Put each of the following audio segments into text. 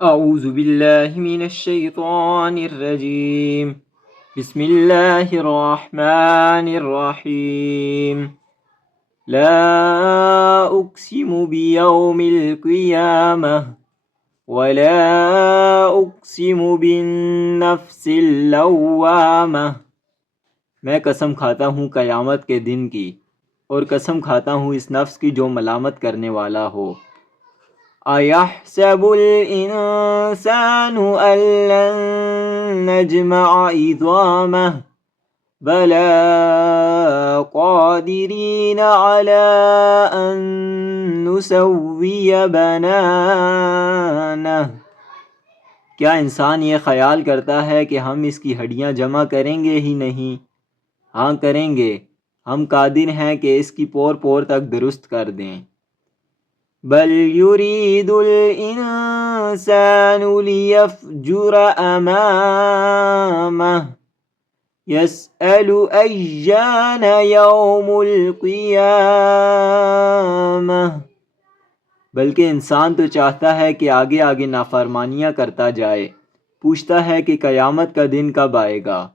اعوذ باللہ من الشیطان الرجیم بسم اللہ الرحمن الرحیم لا اقسم بیوم القیامہ ولا اقسم بالنفس اللوامہ۔ میں قسم کھاتا ہوں قیامت کے دن کی، اور قسم کھاتا ہوں اس نفس کی جو ملامت کرنے والا ہو۔ أَيَحْسَبُ الْإِنسَانُ أَن لَّن نَّجْمَعَ عِظَامَهُ بَلَىٰ قَادِرِينَ عَلَىٰ أَن نُّسَوِّيَ بَنَانَهُ۔ کیا انسان یہ خیال کرتا ہے کہ ہم اس کی ہڈیاں جمع کریں گے ہی نہیں؟ ہاں کریں گے، ہم قادر ہیں کہ اس کی پور پور تک درست کر دیں۔ بل يريد الإنسان ليفجر أمامه يسأل أيان يوم القيامة۔ بلکہ انسان تو چاہتا ہے کہ آگے آگے نافرمانیاں کرتا جائے، پوچھتا ہے کہ قیامت کا دن کب آئے گا۔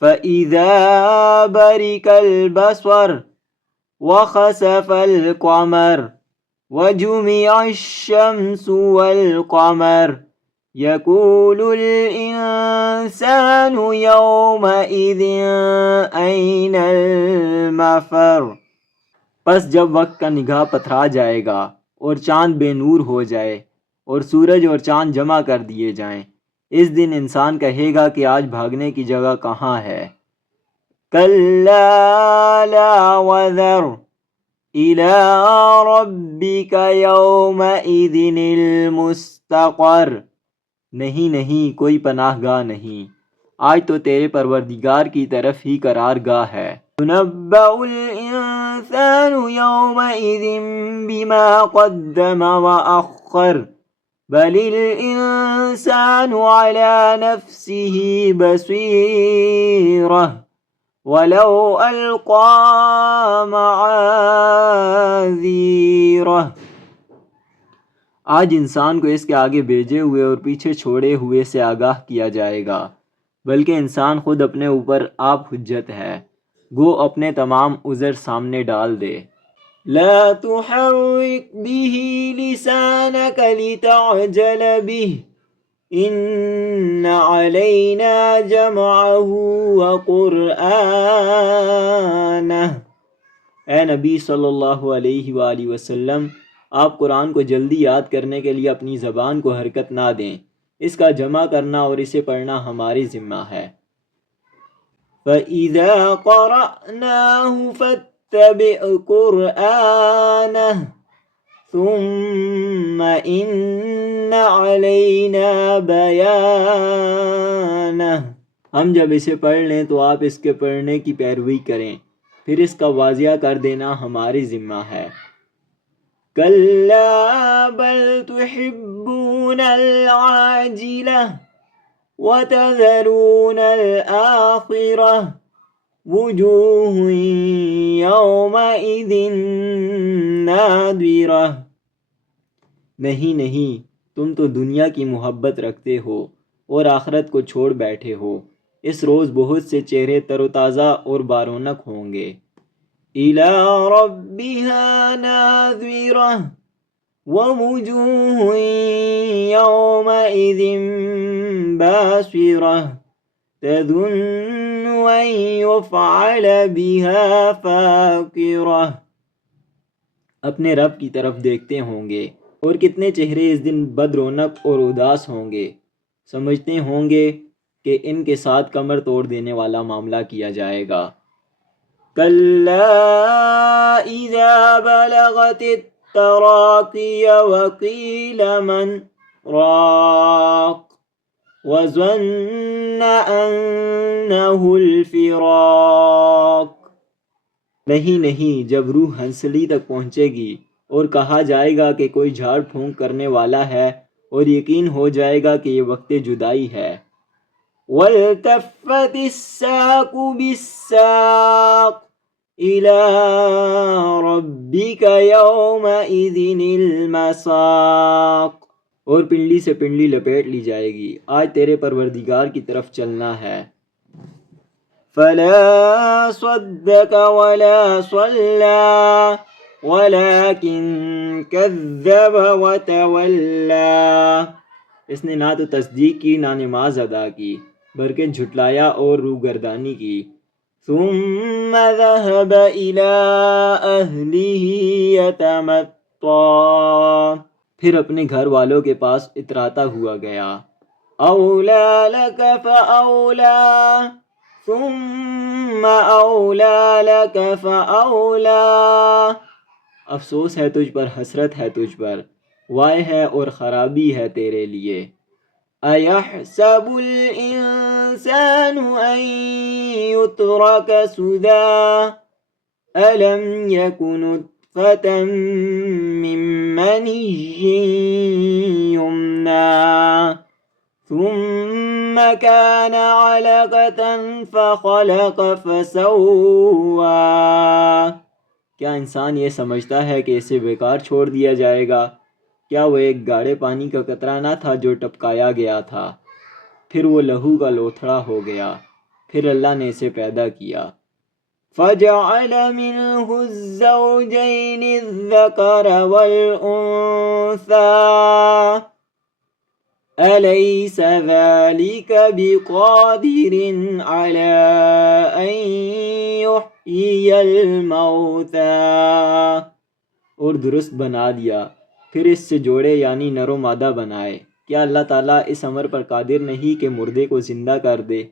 فَإِذَا بَرِقَ الْبَصَرُ وَخَسَفَ الْقَمَرُ وَجُمِعَ الشَّمْسُ وَالْقَمَرُ يَقُولُ الْإِنسَانُ يَوْمَئِذٍ أَيْنَ الْمَفَرُّ۔ پس جب وقت کا نگاہ پتھرا جائے گا اور چاند بے نور ہو جائے اور سورج اور چاند جمع کر دیے جائیں، اس دن انسان کہے گا کہ آج بھاگنے کی جگہ کہاں ہے۔ كَلَّا لَا وَزَرَ إِلَىٰ رَبِّكَ يَوْمَئِذٍ الْمُسْتَقَرُّ۔ نہیں، کوئی پناہ گاہ نہیں، آج تو تیرے پروردگار کی طرف ہی قرار گاہ ہے۔ يُنَبَّأُ الْإِنسَانُ يَوْمَئِذٍ بِمَا قَدَّمَ وَأَخَّرَ بَلِ الْإِنسَانُ عَلَىٰ نَفْسِهِ بَصِيرَةٌ وَلَوْ أَلْقَىٰ مَعَاذِيرَهُ۔ آج انسان کو اس کے آگے بھیجے ہوئے اور پیچھے چھوڑے ہوئے سے آگاہ کیا جائے گا، بلکہ انسان خود اپنے اوپر آپ حجت ہے، گو اپنے تمام عذر سامنے ڈال دے۔ لا تحرک به لسانك لتعجل به ان علینا جمعه وقرآنه۔ اے نبی صلی اللہ علیہ وآلہ وسلم، آپ قرآن کو جلدی یاد کرنے کے لیے اپنی زبان کو حرکت نہ دیں، اس کا جمع کرنا اور اسے پڑھنا ہماری ذمہ ہے۔ فَإِذَا قَرَأْنَاهُ فَاتَّبِعْ قُرْآنَهُ ثُمَّ إِنَّ عَلَيْنَا بَيَانَهُ۔ ہم جب اسے پڑھ لیں تو آپ اس کے پڑھنے کی پیروی کریں، پھر اس کا واضح کر دینا ہماری ذمہ ہے۔ كَلَّا بَلْ تُحِبُّونَ الْعَاجِلَةَ وَتَذَرُونَ الْآخِرَةَ وُجُوهٌ يَوْمَئِذٍ نَاضِرَةٌ۔ نہیں، تم تو دنیا کی محبت رکھتے ہو اور آخرت کو چھوڑ بیٹھے ہو۔ اس روز بہت سے چہرے تر و تازہ اور بارونق ہوں گے۔ إِلَىٰ رَبِّهَا نَاظِرَةٌ وَوُجُوهٌ يَوْمَئِذٍ بَاسِرَةٌ تَظُنُّ أَن يُفْعَلَ بِهَا فَاقِرَةٌ۔ اپنے رب کی طرف دیکھتے ہوں گے، اور کتنے چہرے اس دن بد رونق اور اداس ہوں گے، سمجھتے ہوں گے کہ ان کے ساتھ کمر توڑ دینے والا معاملہ کیا جائے گا۔ كَلَّا إِذَا بَلَغَتِ التَّرَاقِيَ وَقِيلَ مَنْ رَاقٍ وَظَنَّ أَنَّهُ الْفِرَاقُ۔ نہیں، جب روح ہنسلی تک پہنچے گی اور کہا جائے گا کہ کوئی جھاڑ پھونک کرنے والا ہے، اور یقین ہو جائے گا کہ یہ وقت جدائی ہے۔ وَالْتَفَّتِ السَّاقُ بِالسَّاقِ إِلَىٰ رَبِّكَ يَوْمَئِذٍ الْمَسَاقُ۔ اور پنڈلی سے پنڈلی لپیٹ لی جائے گی۔ آج تیرے پروردگار کی طرف چلنا ہے۔ فلا صدق ولا صلى ولكن كذب وتولى، اس نے نہ تو تصدیق کی نہ نماز ادا کی بلکہ جھٹلایا اور روگردانی کی۔ ثم ذهب إلى أهله يتمطى، پھر اپنے گھر والوں کے پاس اتراتا ہوا گیا۔ اولا لك فاولا ثم اولا لك فاولا، افسوس ہے تجھ پر، حسرت ہے تجھ پر، وائے ہے اور خرابی ہے تیرے لیے۔ ایحسب الانسان ان یترک سدی الم یک نطفة من منی یمنی ثم كان علقة فخلق فسوى، کیا انسان یہ سمجھتا ہے کہ اسے بیکار چھوڑ دیا جائے گا؟ کیا وہ ایک گاڑے پانی کا قطرہ نہ تھا جو ٹپکایا گیا تھا، پھر وہ لہو کا لوتھڑا ہو گیا، پھر اللہ نے اسے پیدا کیا۔ فجعل منه الزوجين الذكر والأنثى أليس ذلك بقادر على أن يحيي الموتى، اور درست بنا دیا، پھر اس سے جوڑے یعنی نر و مادہ بنائے۔ کیا اللہ تعالیٰ اس امر پر قادر نہیں کہ مردے کو زندہ کر دے؟